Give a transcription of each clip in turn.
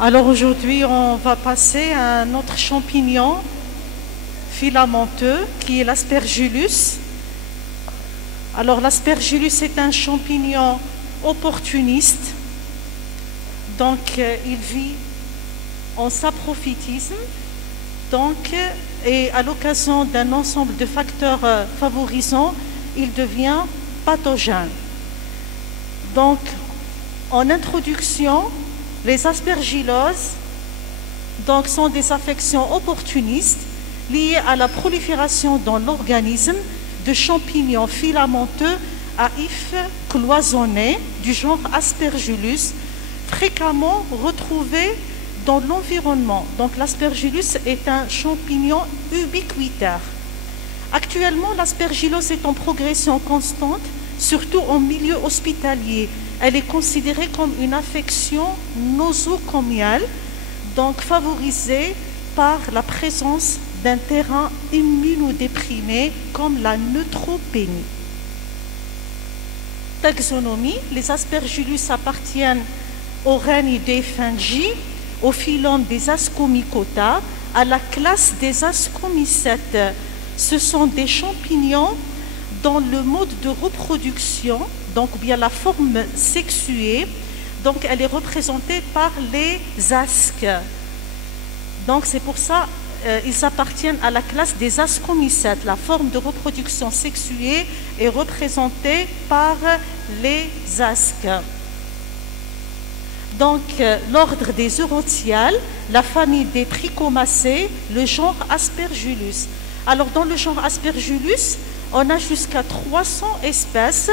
Alors aujourd'hui, on va passer à un autre champignon filamenteux qui est l'aspergillus. Alors l'aspergillus est un champignon opportuniste, donc il vit en saprophytisme, donc, et à l'occasion d'un ensemble de facteurs favorisants, il devient pathogène. Donc en introduction, les aspergilloses donc, sont des affections opportunistes liées à la prolifération dans l'organisme de champignons filamenteux à ifs cloisonnés du genre Aspergillus, fréquemment retrouvés dans l'environnement. Donc l'aspergillus est un champignon ubiquitaire. Actuellement, l'aspergillose est en progression constante, surtout en milieu hospitalier. Elle est considérée comme une affection nosocomiale, donc favorisée par la présence d'un terrain immunodéprimé comme la neutropénie. Taxonomie, les aspergillus appartiennent au règne des fungi, au phylum des Ascomycota, à la classe des Ascomycètes. Ce sont des champignons dont le mode de reproduction, donc bien la forme sexuée, donc elle est représentée par les asques. Donc c'est pour ça ils appartiennent à la classe des ascomycètes. La forme de reproduction sexuée est représentée par les asques. Donc l'ordre des Eurotiales, la famille des Trichomacées, le genre Aspergillus. Alors dans le genre Aspergillus, on a jusqu'à 300 espèces,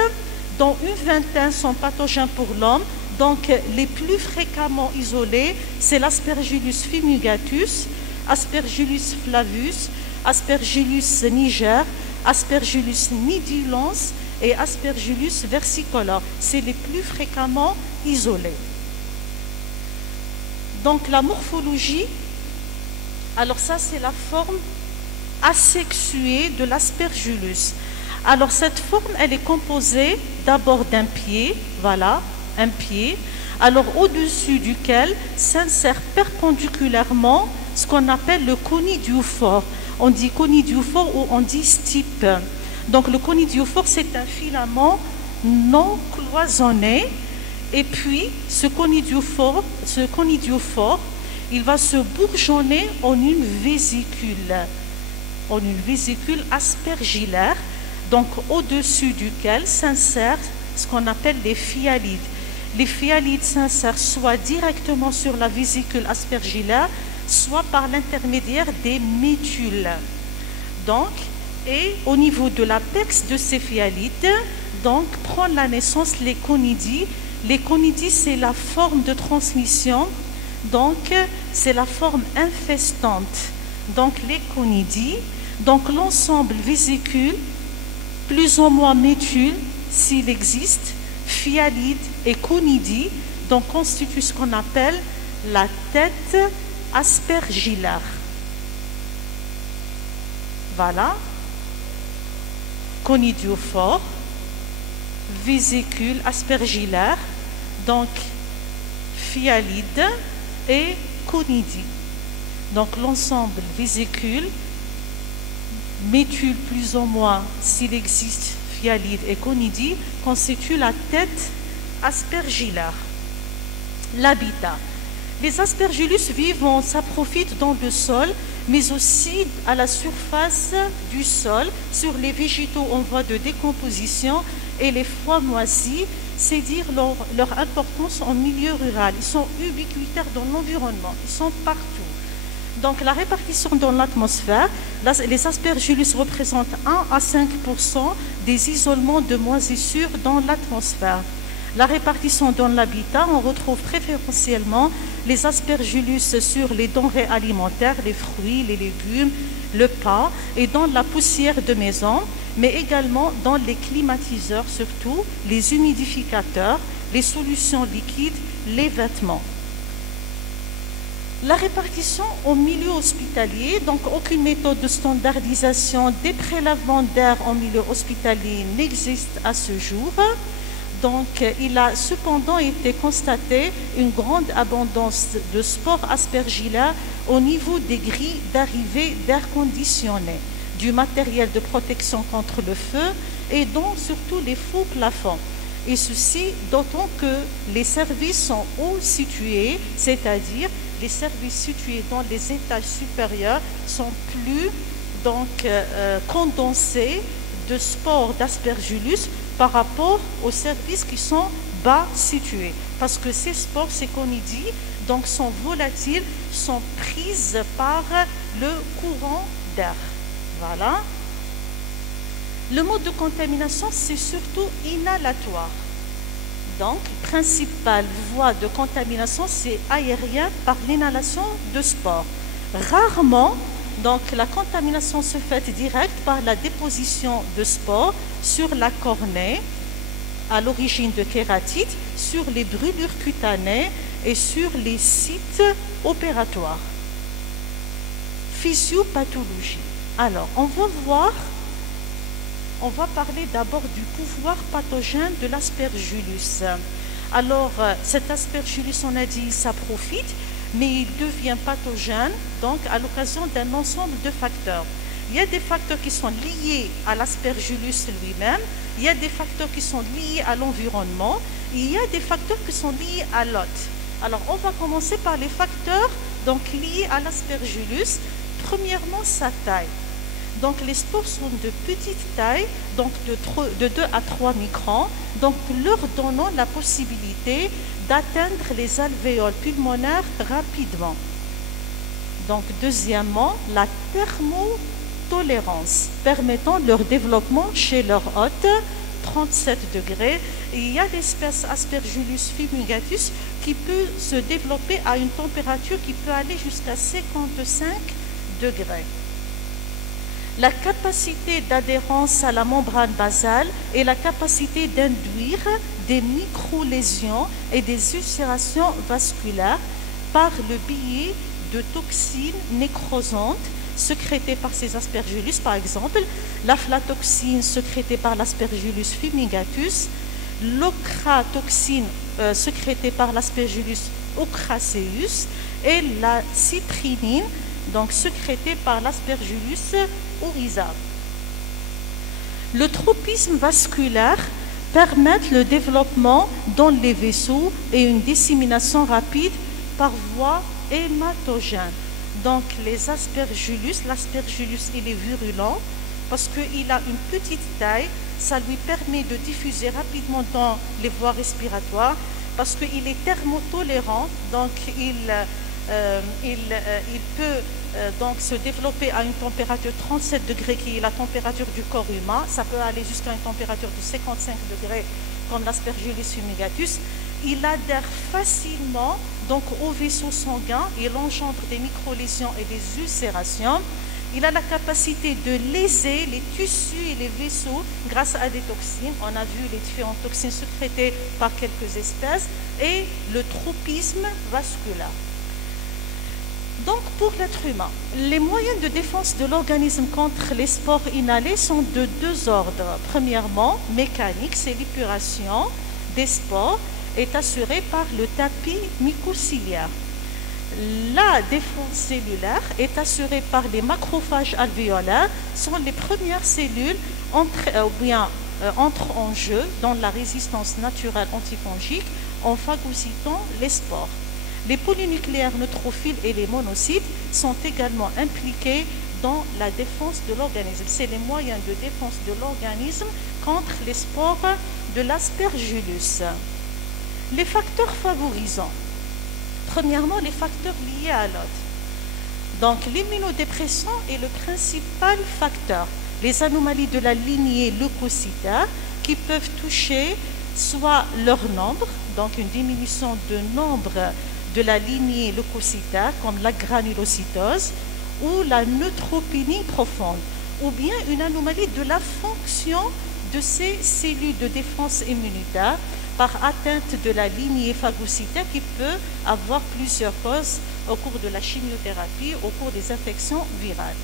dont une vingtaine sont pathogènes pour l'homme. Donc les plus fréquemment isolés, c'est l'Aspergillus fumigatus, Aspergillus flavus, Aspergillus niger, Aspergillus nidulans et Aspergillus versicolor. C'est les plus fréquemment isolés. Donc la morphologie, alors ça c'est la forme asexuée de l'aspergillus. Alors cette forme, elle est composée d'abord d'un pied, voilà, un pied, alors au-dessus duquel s'insère perpendiculairement ce qu'on appelle le conidiophore. On dit conidiophore ou on dit stipe. Donc le conidiophore, c'est un filament non cloisonné. Et puis ce conidiophore, il va se bourgeonner en une vésicule aspergillaire, donc au-dessus duquel s'insèrent ce qu'on appelle les phyalides. Les phyalides s'insèrent soit directement sur la vésicule aspergillaire, soit par l'intermédiaire des médules. Donc, et au niveau de l'apex de ces phyalides, donc prend la naissance les conidies. Les conidies, c'est la forme de transmission, donc c'est la forme infestante. Donc les conidies, donc l'ensemble vésicule, plus ou moins médule, s'il existe, phyalide et conidie, donc constituent ce qu'on appelle la tête aspergillaire. Voilà, conidiophore, vésicule aspergillaire, donc phyalide et conidie. Donc l'ensemble vésicule, médule plus ou moins, s'il existe phyalide et conidie, constitue la tête aspergillaire. L'habitat. Les aspergillus vivent en saprophyte dans le sol, mais aussi à la surface du sol, sur les végétaux en voie de décomposition et les foies moisis, c'est dire leur importance en milieu rural. Ils sont ubiquitaires dans l'environnement, ils sont partout. Donc la répartition dans l'atmosphère, les aspergillus représentent 1 à 5% des isolements de moisissure dans l'atmosphère. La répartition dans l'habitat, on retrouve préférentiellement les aspergillus sur les denrées alimentaires, les fruits, les légumes, le pain et dans la poussière de maison, mais également dans les climatiseurs, surtout les humidificateurs, les solutions liquides, les vêtements. La répartition au milieu hospitalier, donc aucune méthode de standardisation des prélèvements d'air en milieu hospitalier n'existe à ce jour. Donc, il a cependant été constaté une grande abondance de spores aspergillats au niveau des grilles d'arrivée d'air conditionné, du matériel de protection contre le feu et donc surtout les faux plafonds. Et ceci d'autant que les services sont haut situés, c'est-à-dire les services situés dans les étages supérieurs sont plus condensés de spores d'aspergillus par rapport aux services qui sont bas situés. Parce que ces spores, c'est qu'on y dit, donc sont volatiles, sont prises par le courant d'air. Voilà. Le mode de contamination, c'est surtout inhalatoire. Donc, principale voie de contamination, c'est aérien par l'inhalation de spores. Rarement, donc, la contamination se fait directe par la déposition de spores sur la cornée, à l'origine de kératite, sur les brûlures cutanées et sur les sites opératoires. Physiopathologie. Alors, on va parler d'abord du pouvoir pathogène de l'aspergillus. Alors, cet aspergillus, on a dit, ça profite, mais il devient pathogène donc à l'occasion d'un ensemble de facteurs. Il y a des facteurs qui sont liés à l'aspergillus lui-même, il y a des facteurs qui sont liés à l'environnement, et il y a des facteurs qui sont liés à l'hôte. Alors, on va commencer par les facteurs donc liés à l'aspergillus. Premièrement, sa taille. Donc, les spores sont de petite taille, donc de 2 à 3 microns, donc leur donnant la possibilité d'atteindre les alvéoles pulmonaires rapidement. Donc, deuxièmement, la thermotolérance, permettant leur développement chez leur hôte, 37 degrés. Et il y a l'espèce Aspergillus fumigatus qui peut se développer à une température qui peut aller jusqu'à 55 degrés. La capacité d'adhérence à la membrane basale et la capacité d'induire des micro-lésions et des ulcérations vasculaires par le biais de toxines nécrosantes sécrétées par ces aspergillus, par exemple l'aflatoxine sécrétée par l'aspergillus fumigatus, l'ochratoxine sécrétée par l'aspergillus ocraceus et la citrinine donc sécrétée par l'aspergillus oryza. Le tropisme vasculaire permet le développement dans les vaisseaux et une dissémination rapide par voie hématogène. Donc les aspergillus, l'aspergillus il est virulent parce qu'il a une petite taille, ça lui permet de diffuser rapidement dans les voies respiratoires parce qu'il est thermotolérant, donc il peut donc se développer à une température 37 degrés qui est la température du corps humain. Ça peut aller jusqu'à une température de 55 degrés comme l'aspergillus fumigatus. Il adhère facilement donc aux vaisseaux sanguins. Il engendre des micro-lésions et des ulcérations. Il a la capacité de léser les tissus et les vaisseaux grâce à des toxines. On a vu les différentes toxines sécrétées par quelques espèces et le tropisme vasculaire. Donc, pour l'être humain, les moyens de défense de l'organisme contre les spores inhalés sont de deux ordres. Premièrement, mécanique, c'est l'épuration des spores est assurée par le tapis mucociliaire. La défense cellulaire est assurée par les macrophages alvéolaires, sont les premières cellules entrent en jeu dans la résistance naturelle antifongique en phagocytant les spores. Les polynucléaires neutrophiles et les monocytes sont également impliqués dans la défense de l'organisme. C'est les moyens de défense de l'organisme contre les spores de l'aspergillus. Les facteurs favorisants. Premièrement, les facteurs liés à l'hôte. Donc, l'immunodépression est le principal facteur. Les anomalies de la lignée leucocytaire qui peuvent toucher soit leur nombre, donc une diminution de nombre de la lignée leucocytaire comme la granulocytose ou la neutropénie profonde, ou bien une anomalie de la fonction de ces cellules de défense immunitaire par atteinte de la lignée phagocytaire qui peut avoir plusieurs causes au cours de la chimiothérapie, au cours des infections virales.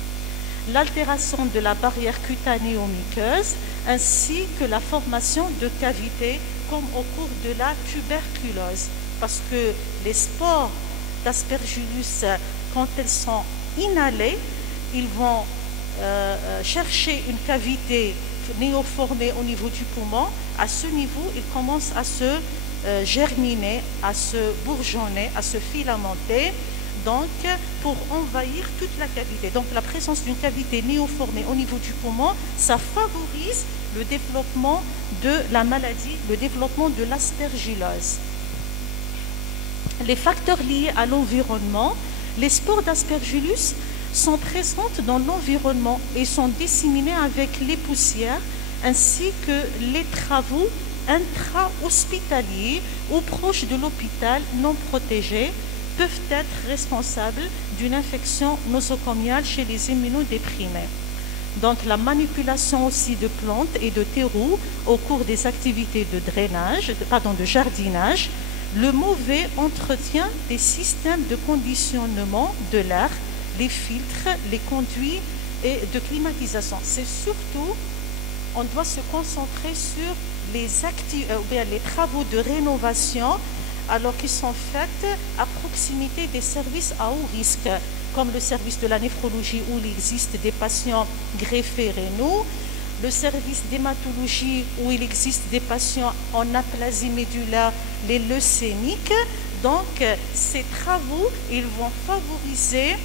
L'altération de la barrière cutanéo-muqueuse ainsi que la formation de cavités comme au cours de la tuberculose, parce que les spores d'Aspergillus, quand elles sont inhalées, ils vont chercher une cavité néoformée au niveau du poumon. À ce niveau, ils commencent à se germiner, à se bourgeonner, à se filamenter, donc pour envahir toute la cavité. Donc la présence d'une cavité néoformée au niveau du poumon, ça favorise le développement de la maladie, le développement de l'aspergillose. Les facteurs liés à l'environnement, les spores d'Aspergillus sont présentes dans l'environnement et sont disséminées avec les poussières ainsi que les travaux intra-hospitaliers ou proches de l'hôpital non protégés peuvent être responsables d'une infection nosocomiale chez les immunodéprimés. Donc la manipulation aussi de plantes et de terreaux au cours des activités de de jardinage, le mauvais entretien des systèmes de conditionnement de l'air, les filtres, les conduits et de climatisation. C'est surtout, on doit se concentrer sur les travaux de rénovation alors qu'ils sont faits à proximité des services à haut risque, comme le service de la néphrologie où il existe des patients greffés rénaux, le service d'hématologie où il existe des patients en aplasie médullaire, les leucémiques. Donc, ces travaux, ils vont favoriser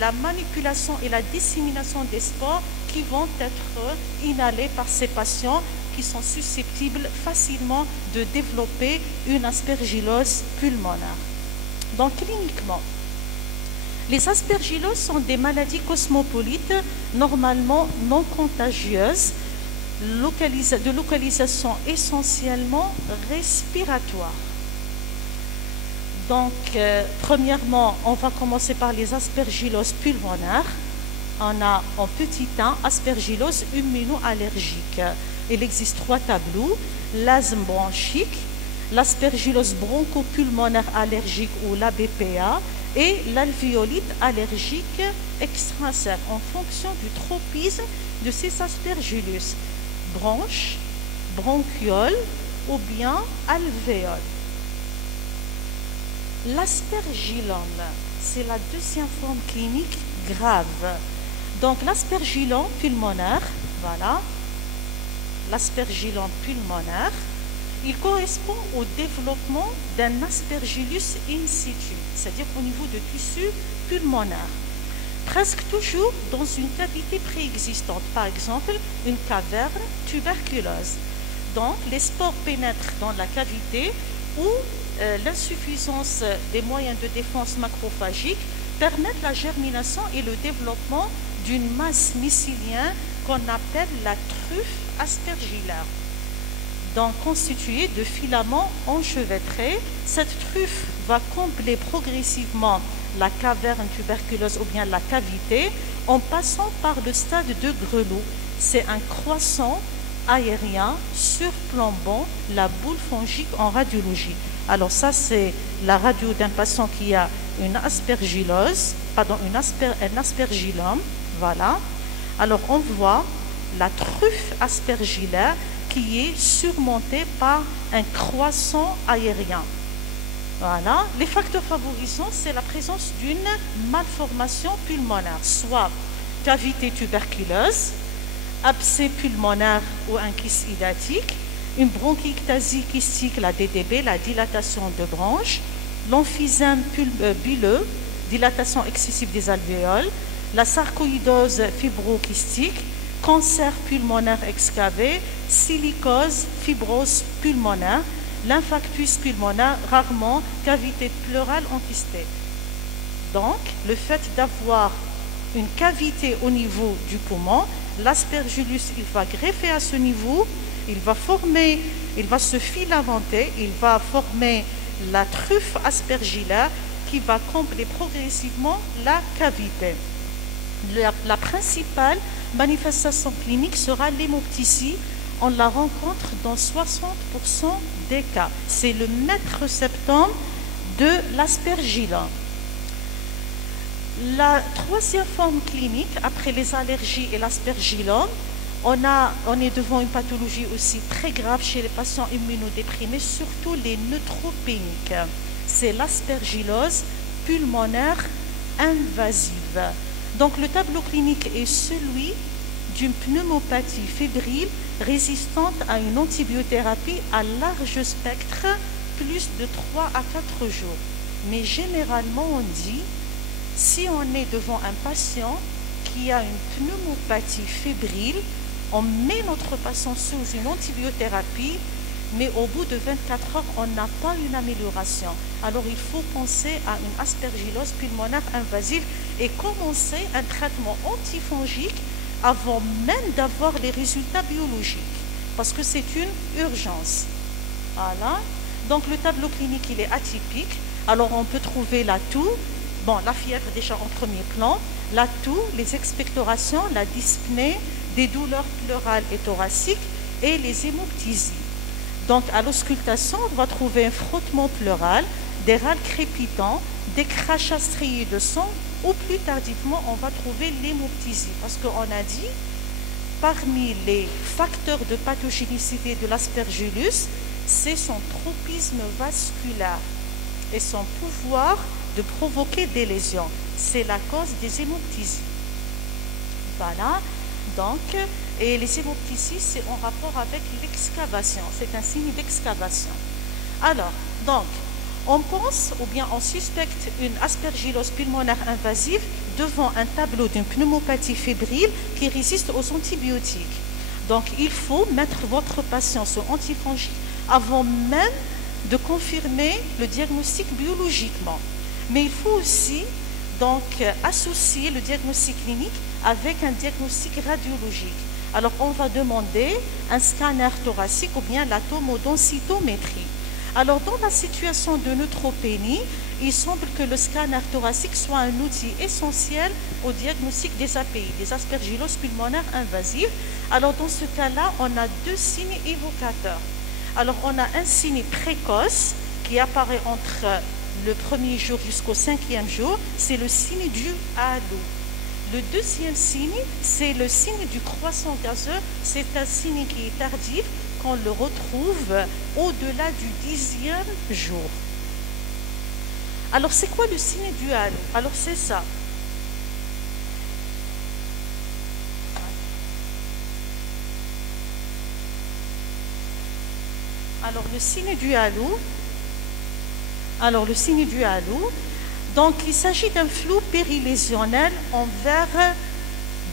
la manipulation et la dissémination des spores qui vont être inhalés par ces patients qui sont susceptibles facilement de développer une aspergillose pulmonaire. Donc, cliniquement, les aspergilloses sont des maladies cosmopolites, normalement non contagieuses, de localisation essentiellement respiratoire. Donc, premièrement, on va commencer par les aspergilloses pulmonaires. On a en petit 1 aspergillose immunoallergique. Il existe 3 tableaux, l'asthme bronchique, l'aspergillose bronchopulmonaire allergique ou l'ABPA et l'alvéolite allergique extrinsèque en fonction du tropisme de ces aspergillus, bronche, bronchiole ou bien alvéole. L'aspergillome, c'est la deuxième forme clinique grave. Donc l'aspergillome pulmonaire, voilà, l'aspergillome pulmonaire, il correspond au développement d'un aspergillus in situ, c'est-à-dire au niveau de tissu pulmonaire, presque toujours dans une cavité préexistante, par exemple une caverne tuberculeuse. Donc les spores pénètrent dans la cavité où l'insuffisance des moyens de défense macrophagique permettent la germination et le développement d'une masse mycélienne qu'on appelle la truffe aspergillaire. Donc constituée de filaments enchevêtrés, cette truffe va combler progressivement la caverne tuberculeuse ou bien la cavité en passant par le stade de grelot. C'est un croissant aérien surplombant la boule fongique en radiologie. Alors ça, c'est la radio d'un patient qui a une aspergillose, un aspergillome, voilà. Alors on voit la truffe aspergillaire qui est surmontée par un croissant aérien. Voilà. Les facteurs favorisants, c'est la présence d'une malformation pulmonaire, soit cavité tuberculeuse, abcès pulmonaire ou un kyste hydatique, une bronchiectasie kystique, la DDB, la dilatation de bronches, l'emphysème bulleux, dilatation excessive des alvéoles, la sarcoïdose fibrokystique, cancer pulmonaire excavé, silicose, fibrose pulmonaire, l'infarctus pulmonaire, rarement cavité pleurale enquistée. Donc, le fait d'avoir une cavité au niveau du poumon, l'aspergillus, il va greffer à ce niveau, il va se filamenter, il va former la truffe aspergillaire qui va combler progressivement la cavité. La principale manifestation clinique sera l'hémoptysie. On la rencontre dans 60% des cas. C'est le maître septum de l'aspergillome. La troisième forme clinique, après les allergies et l'aspergillome, On est devant une pathologie aussi très grave chez les patients immunodéprimés, surtout les neutropéniques. C'est l'aspergillose pulmonaire invasive. Donc le tableau clinique est celui d'une pneumopathie fébrile résistante à une antibiothérapie à large spectre, plus de 3 à 4 jours. Mais généralement on dit, si on est devant un patient qui a une pneumopathie fébrile, on met notre patient sous une antibiothérapie, mais au bout de 24 heures, on n'a pas une amélioration. Alors il faut penser à une aspergillose pulmonaire invasive et commencer un traitement antifongique avant même d'avoir les résultats biologiques, parce que c'est une urgence. Voilà. Donc le tableau clinique, il est atypique. Alors on peut trouver la toux, bon, la fièvre déjà en premier plan, la toux, les expectorations, la dyspnée, des douleurs pleurales et thoraciques et les hémoptysies. Donc à l'auscultation, on va trouver un frottement pleural, des râles crépitants, des crachats striés de sang, ou plus tardivement, on va trouver l'hémoptysie. Parce qu'on a dit, parmi les facteurs de pathogénicité de l'aspergillus, c'est son tropisme vasculaire et son pouvoir de provoquer des lésions. C'est la cause des hémoptysies. Voilà. Donc, et les hémoptysies, c'est en rapport avec l'excavation. C'est un signe d'excavation. Alors, donc, on pense ou bien on suspecte une aspergillose pulmonaire invasive devant un tableau d'une pneumopathie fébrile qui résiste aux antibiotiques. Donc, il faut mettre votre patient sous antifongique avant même de confirmer le diagnostic biologiquement. Mais il faut aussi donc associer le diagnostic clinique avec un diagnostic radiologique. Alors, on va demander un scanner thoracique ou bien la tomodensitométrie. Alors, dans la situation de neutropénie, il semble que le scanner thoracique soit un outil essentiel au diagnostic des API, des aspergilloses pulmonaires invasives. Alors, dans ce cas-là, on a deux signes évocateurs. Alors, on a un signe précoce qui apparaît entre le premier jour jusqu'au 5e jour, c'est le signe du halo. Le deuxième signe, c'est le signe du croissant gazeux. C'est un signe qui est tardif, qu'on le retrouve au-delà du 10e jour. Alors, c'est quoi le signe du halo? Alors, c'est ça. Alors, le signe du halo. Alors, le signe du halo, donc il s'agit d'un flou périlésionnel en verre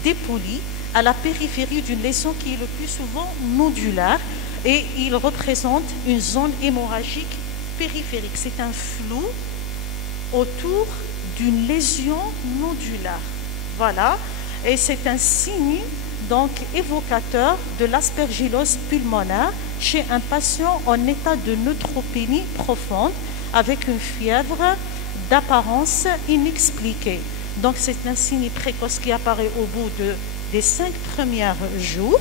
dépoli à la périphérie d'une lésion qui est le plus souvent nodulaire et il représente une zone hémorragique périphérique. C'est un flou autour d'une lésion nodulaire. Voilà, et c'est un signe donc évocateur de l'aspergillose pulmonaire chez un patient en état de neutropénie profonde avec une fièvre d'apparence inexpliquée. Donc c'est un signe précoce qui apparaît au bout des 5 premiers jours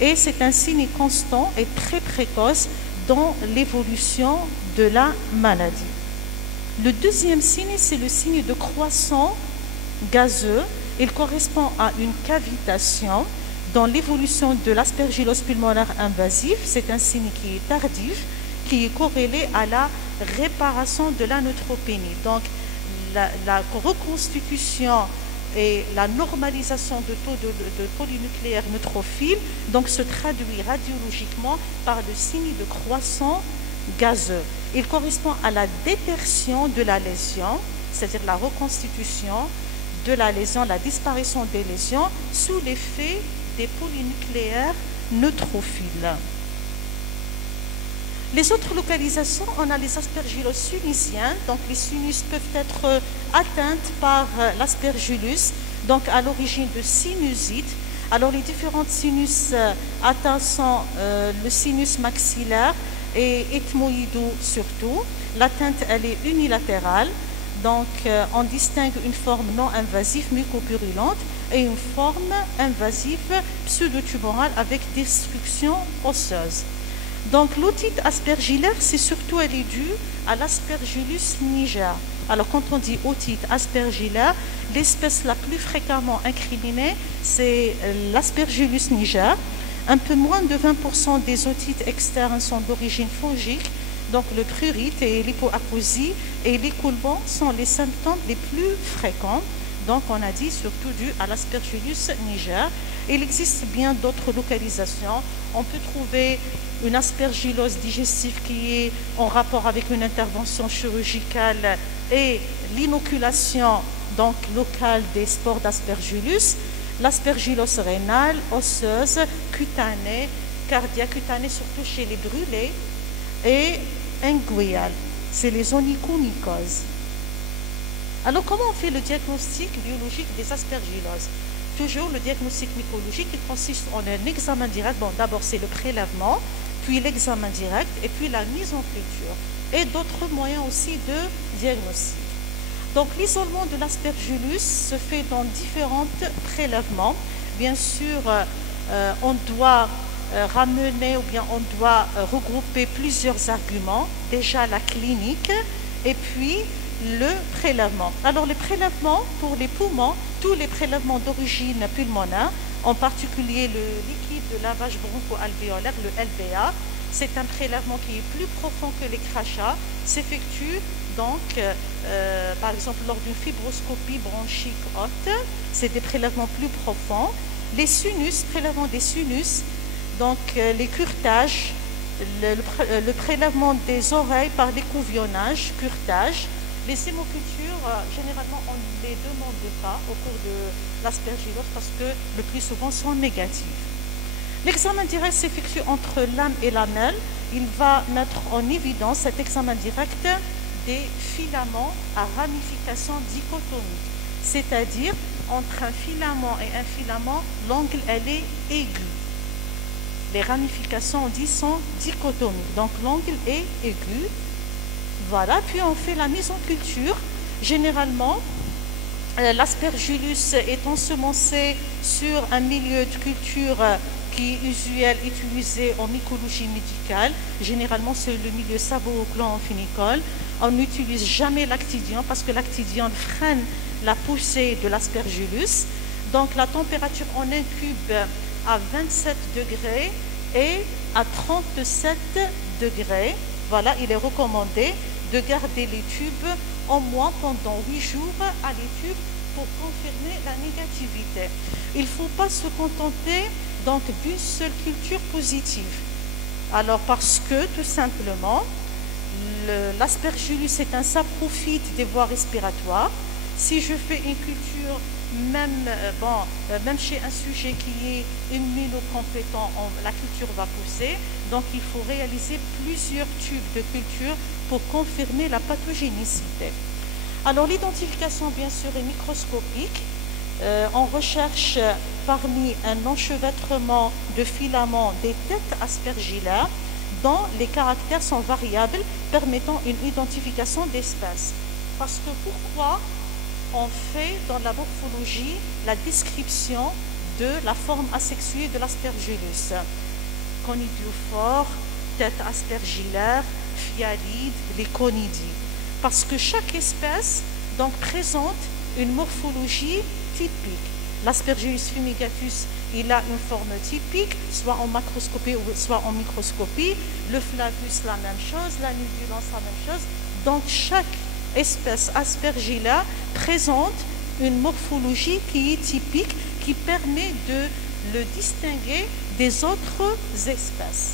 et c'est un signe constant et très précoce dans l'évolution de la maladie. Le deuxième signe, c'est le signe de croissant gazeux. Il correspond à une cavitation dans l'évolution de l'aspergillose pulmonaire invasive. C'est un signe qui est tardif, qui est corrélé à la réparation de la neutropénie. Donc, la reconstitution et la normalisation de taux de polynucléaires neutrophiles donc, se traduit radiologiquement par le signe de croissant gazeux. Il correspond à la dépersion de la lésion, c'est-à-dire la reconstitution de la lésion, la disparition des lésions sous l'effet des polynucléaires neutrophiles. Les autres localisations, on a les aspergilloses sunisiennes. Donc, les sinus peuvent être atteintes par l'aspergillus, donc à l'origine de sinusite. Alors, les différentes sinus atteints sont le sinus maxillaire et ethmoïdaux surtout. L'atteinte, elle est unilatérale. Donc, on distingue une forme non invasive mucopurulente et une forme invasive pseudotumorale avec destruction osseuse. Donc, l'otite aspergillaire, c'est surtout, elle est due à l'aspergillus niger. Alors, quand on dit otite aspergillare, l'espèce la plus fréquemment incriminée, c'est l'Aspergillus niger. Un peu moins de 20% des otites externes sont d'origine fongique. Donc, le prurite et l'hypoacusie et l'écoulement sont les symptômes les plus fréquents. Donc, on a dit surtout dû à l'Aspergillus niger. Il existe bien d'autres localisations. On peut trouver une aspergillose digestive qui est en rapport avec une intervention chirurgicale et l'inoculation donc locale des spores d'aspergillus, l'aspergillose rénale, osseuse, cutanée, cardiaque, cutanée surtout chez les brûlés et inguéale, c'est les onychomycoses. Alors, comment on fait le diagnostic biologique des aspergilloses? Toujours le diagnostic mycologique, il consiste en un examen direct. Bon, d'abord c'est le prélèvement, puis l'examen direct, et puis la mise en culture. Et d'autres moyens aussi de diagnostic. Donc, l'isolement de l'aspergillus se fait dans différents prélèvements. Bien sûr, on doit ramener ou bien on doit regrouper plusieurs arguments. Déjà la clinique, et puis le prélèvement. Alors, les prélèvements pour les poumons, tous les prélèvements d'origine pulmonaire, en particulier le liquide de lavage broncho-alvéolaire, le LBA, c'est un prélèvement qui est plus profond que les crachats, s'effectue donc, par exemple, lors d'une fibroscopie bronchique haute, c'est des prélèvements plus profonds. Les sinus, prélèvement des sinus, donc les curetages, le prélèvement des oreilles par l'écouvillonnage, curetage. Les hémocultures, généralement, on ne les demande pas au cours de l'aspergillose parce que le plus souvent sont négatives. L'examen direct s'effectue entre l'âme et lamelle. Il va mettre en évidence cet examen direct des filaments à ramification dichotomique. C'est-à-dire, entre un filament et un filament, l'angle, elle est aiguë. Les ramifications, on dit, sont dichotomiques. Donc, l'angle est aigu. Voilà, puis on fait la mise en culture. Généralement, l'aspergillus est ensemencé sur un milieu de culture qui est usuel, utilisé en mycologie médicale. Généralement, c'est le milieu sabot-chlorphénicol. On n'utilise jamais l'actidion parce que l'actidion freine la poussée de l'aspergillus. Donc, la température en incube à 27 degrés et à 37 degrés. Voilà, il est recommandé de garder les tubes au moins pendant 8 jours à l'étude pour confirmer la négativité. Il ne faut pas se contenter donc d'une seule culture positive. Alors parce que tout simplement, l'aspergillus est un saprophyte des voies respiratoires. Si je fais une culture, même chez un sujet qui est immunocompétent, la culture va pousser. Donc il faut réaliser plusieurs tubes de culture pour confirmer la pathogénicité. Alors l'identification bien sûr est microscopique. On recherche parmi un enchevêtrement de filaments des têtes aspergillaires dont les caractères sont variables, permettant une identification d'espèces. Parce que pourquoi on fait dans la morphologie la description de la forme asexuée de l'aspergillus? Conidiophore, tête aspergillaire, phyalide, les conidies. Parce que chaque espèce donc présente une morphologie typique. L'aspergillus fumigatus, il a une forme typique, soit en macroscopie ou soit en microscopie. Le flavus, la même chose. La nudulans, la même chose. Donc chaque espèce aspergillaire présente une morphologie qui est typique, qui permet de le distinguer des autres espèces.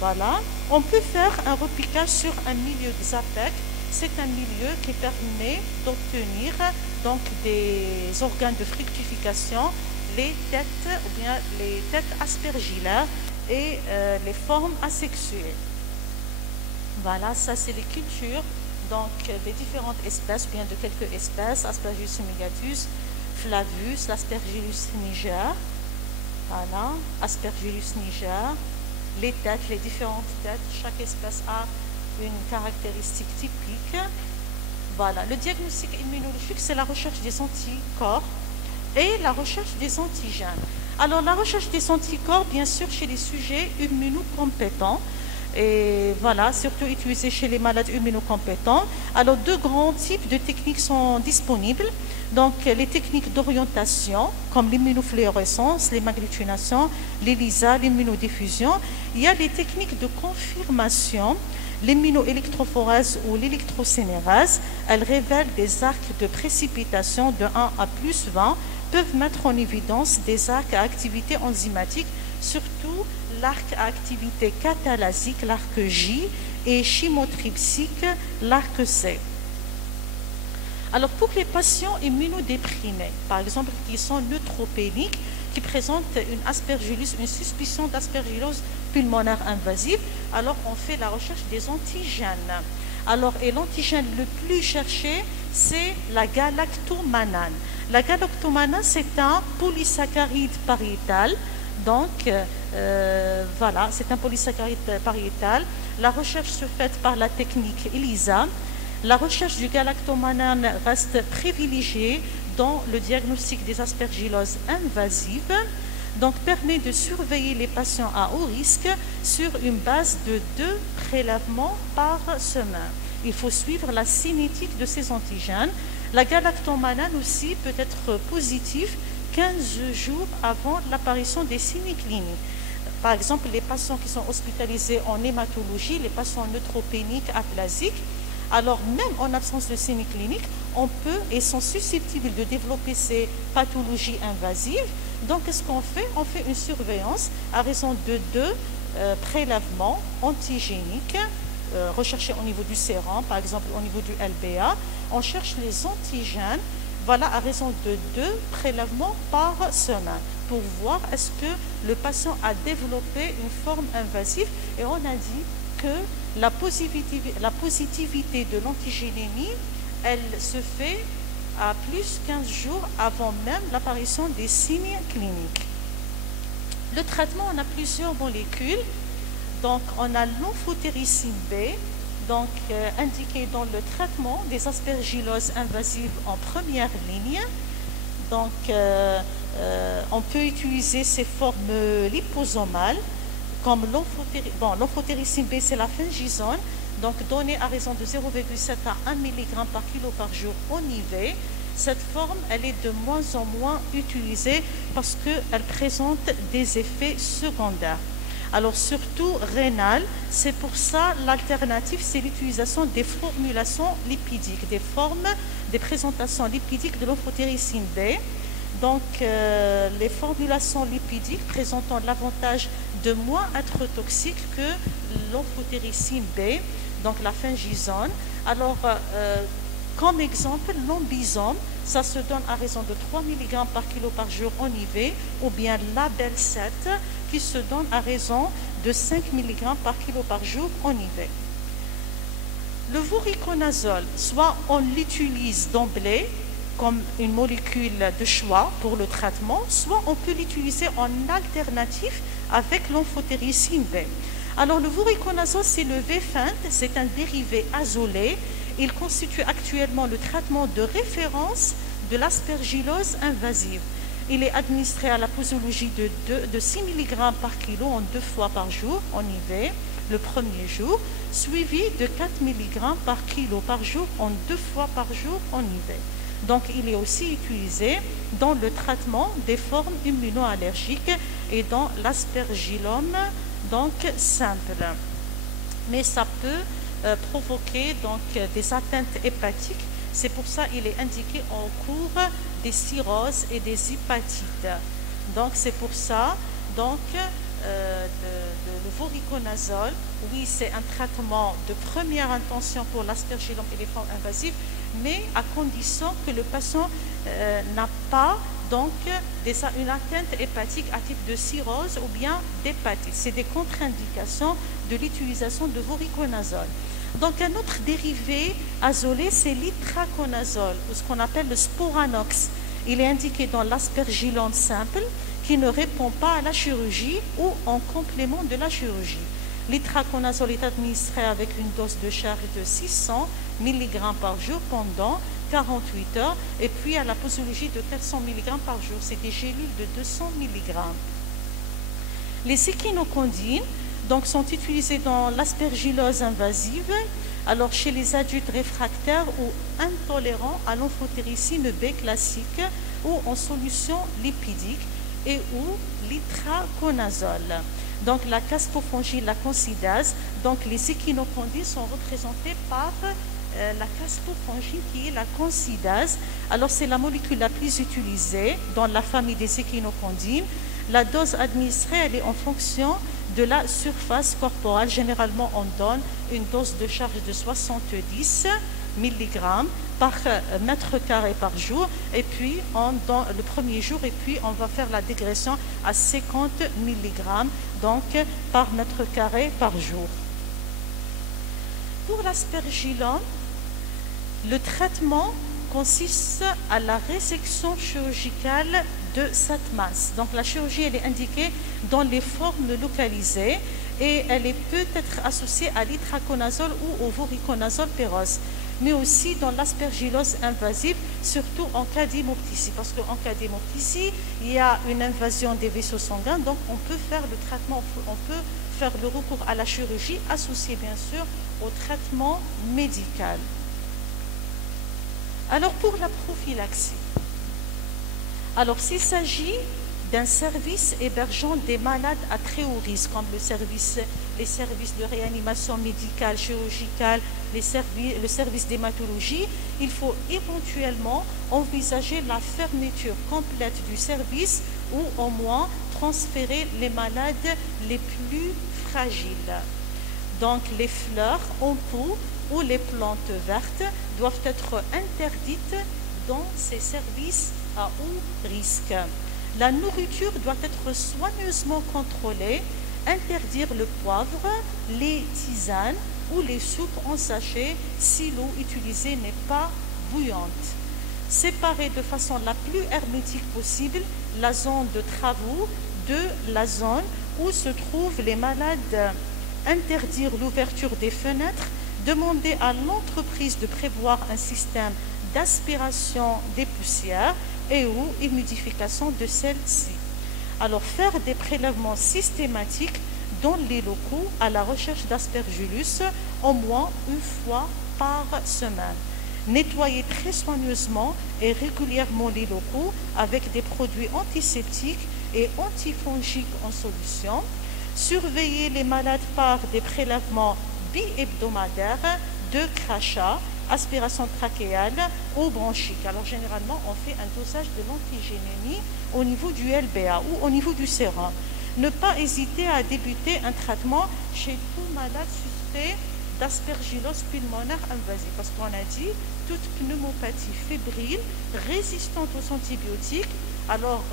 Voilà. On peut faire un repiquage sur un milieu de Zapec. C'est un milieu qui permet d'obtenir donc des organes de fructification, les têtes ou bien les têtes aspergillaires et les formes asexuées. Voilà, ça c'est les cultures donc des différentes espèces, ou bien de quelques espèces, Aspergillus fumigatus, Flavus, l'Aspergillus niger. Voilà, Aspergillus niger. Les têtes, les différentes têtes, chaque espèce a une caractéristique typique. Voilà, le diagnostic immunologique, c'est la recherche des anticorps et la recherche des antigènes. Alors, la recherche des anticorps, bien sûr, chez les sujets immunocompétents. et voilà, surtout utilisé chez les malades immunocompétents. Alors, deux grands types de techniques sont disponibles. Donc, les techniques d'orientation, comme l'immunofluorescence, les magnetinations, l'ELISA, l'immunodiffusion. Il y a les techniques de confirmation, l'immunoélectrophorèse ou l'électrocénérase. Elles révèlent des arcs de précipitation de 1 à plus 20, peuvent mettre en évidence des arcs à activité enzymatique, surtout l'arc à activité catalasique, l'arc J, et chymotrypsique, l'arc C. Alors, pour les patients immunodéprimés, par exemple, qui sont neutropéniques, qui présentent une aspergillose, une suspicion d'aspergillose pulmonaire invasive, alors on fait la recherche des antigènes. Alors, et l'antigène le plus cherché, c'est la galactomanane. La galactomanane, c'est un polysaccharide pariétal. Donc, voilà, c'est un polysaccharide pariétal. La recherche se fait par la technique ELISA. La recherche du galactomanane reste privilégiée dans le diagnostic des aspergilloses invasives, donc permet de surveiller les patients à haut risque sur une base de 2 prélèvements par semaine. Il faut suivre la cinétique de ces antigènes. La galactomanane aussi peut être positive 15 jours avant l'apparition des signes cliniques. Par exemple, les patients qui sont hospitalisés en hématologie, les patients neutropéniques, aplasiques, alors même en absence de signes cliniques, on peut et sont susceptibles de développer ces pathologies invasives. Donc, qu'est-ce qu'on fait? On fait une surveillance à raison de 2 prélèvements antigéniques recherchés au niveau du sérum, par exemple au niveau du LBA. On cherche les antigènes, voilà, à raison de 2 prélèvements par semaine pour voir est-ce que le patient a développé une forme invasive. Et on a dit que la positivité de l'antigénémie, elle se fait à plus 15 jours avant même l'apparition des signes cliniques. Le traitement, on a plusieurs molécules. Donc, on a l'amphotéricine B, donc indiquée dans le traitement des aspergilloses invasives en première ligne. Donc, on peut utiliser ces formes liposomales, comme l'amphotéricine B, c'est la fengisone, donc donnée à raison de 0,7 à 1 mg par kilo par jour en IV. Cette forme, elle est de moins en moins utilisée parce qu'elle présente des effets secondaires. Alors surtout rénal, c'est pour ça l'alternative, c'est l'utilisation des formulations lipidiques, des présentations lipidiques de l'amphotéricine B. Donc, les formulations lipidiques présentant l'avantage de moins être toxiques que l'amphotéricine B, donc la fengisone. Alors, comme exemple, l'ambisome, ça se donne à raison de 3 mg par kilo par jour en IV, ou bien l'Abel 7, qui se donne à raison de 5 mg par kilo par jour en IV. Le voriconazole, soit on l'utilise d'emblée, comme une molécule de choix pour le traitement, soit on peut l'utiliser en alternative avec l'amphotéricine B. Alors, le voriconazole, c'est le V-Fent, c'est un dérivé azolé. Il constitue actuellement le traitement de référence de l'aspergillose invasive. Il est administré à la posologie de 6 mg par kilo en 2 fois par jour en IV, le premier jour, suivi de 4 mg par kilo par jour en 2 fois par jour en IV. Donc, il est aussi utilisé dans le traitement des formes immunoallergiques et dans l'aspergillome, donc simple. Mais ça peut provoquer donc des atteintes hépatiques. C'est pour ça qu'il est indiqué au cours des cirrhoses et des hépatites. Donc, c'est pour ça, donc, le voriconazole, oui, c'est un traitement de première intention pour l'aspergillome et les formes invasives, mais à condition que le patient n'a pas donc une atteinte hépatique à type de cirrhose ou bien d'hépatite. C'est des contre-indications de l'utilisation de voriconazole. Donc, un autre dérivé azolé, c'est l'itraconazole, ou ce qu'on appelle le sporanox. Il est indiqué dans l'aspergillome simple, qui ne répond pas à la chirurgie ou en complément de la chirurgie. L'itraconazole est administré avec une dose de charge de 600 mg par jour pendant 48 heures et puis à la posologie de 400 mg par jour. C'est des gélules de 200 mg. Les échinocondines, donc, sont utilisés dans l'aspergillose invasive, alors chez les adultes réfractaires ou intolérants à l'amphotéricine B classique ou en solution lipidique et ou l'itraconazole. Donc la caspofongine, la cancidase, donc les échinocondyles sont représentés par la caspofongine qui est la cancidase. Alors c'est la molécule la plus utilisée dans la famille des échinocondyles. La dose administrée, elle est en fonction de la surface corporelle. Généralement, on donne une dose de charge de 70 mg par mètre carré par jour. Et puis, dans le premier jour, et puis on va faire la dégression à 50 mg donc par mètre carré par jour. Pour l'aspergillome, le traitement consiste à la résection chirurgicale de cette masse. Donc la chirurgie, elle est indiquée dans les formes localisées et elle peut être associée à l'itraconazole ou au voriconazole pérose, mais aussi dans l'aspergillose invasive, surtout en cas d'hémoptysie, parce qu'en cas d'hémoptysie, il y a une invasion des vaisseaux sanguins, donc on peut faire le traitement, on peut faire le recours à la chirurgie associée bien sûr au traitement médical. Alors pour la prophylaxie, alors s'il s'agit d'un service hébergeant des malades à très haut risque, comme les services de réanimation médicale, chirurgicale, le service d'hématologie, il faut éventuellement envisager la fermeture complète du service ou au moins transférer les malades les plus fragiles. Donc les fleurs en pot ou les plantes vertes doivent être interdites dans ces services à haut risque. La nourriture doit être soigneusement contrôlée, interdire le poivre, les tisanes ou les soupes en sachet si l'eau utilisée n'est pas bouillante. Séparer de façon la plus hermétique possible la zone de travaux de la zone où se trouvent les malades. Interdire l'ouverture des fenêtres, demander à l'entreprise de prévoir un système d'aspiration des poussières et ou humidification de celles-ci. Alors faire des prélèvements systématiques dans les locaux à la recherche d'aspergillus au moins une fois par semaine. Nettoyer très soigneusement et régulièrement les locaux avec des produits antiseptiques et antifongiques en solution. Surveiller les malades par des prélèvements bi-hebdomadaires de crachat, aspiration trachéale ou bronchique. Alors généralement, on fait un dosage de l'antigénémie au niveau du LBA ou au niveau du sérum. Ne pas hésiter à débuter un traitement chez tout malade suspect d'aspergillose pulmonaire invasive, parce qu'on a dit toute pneumopathie fébrile résistante aux antibiotiques, alors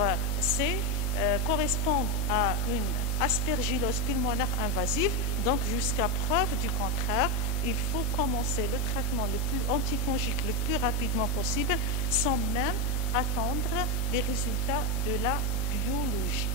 correspond à une aspergillose pulmonaire invasive. Donc jusqu'à preuve du contraire, il faut commencer le traitement le plus antifongique le plus rapidement possible sans même attendre les résultats de la biologie.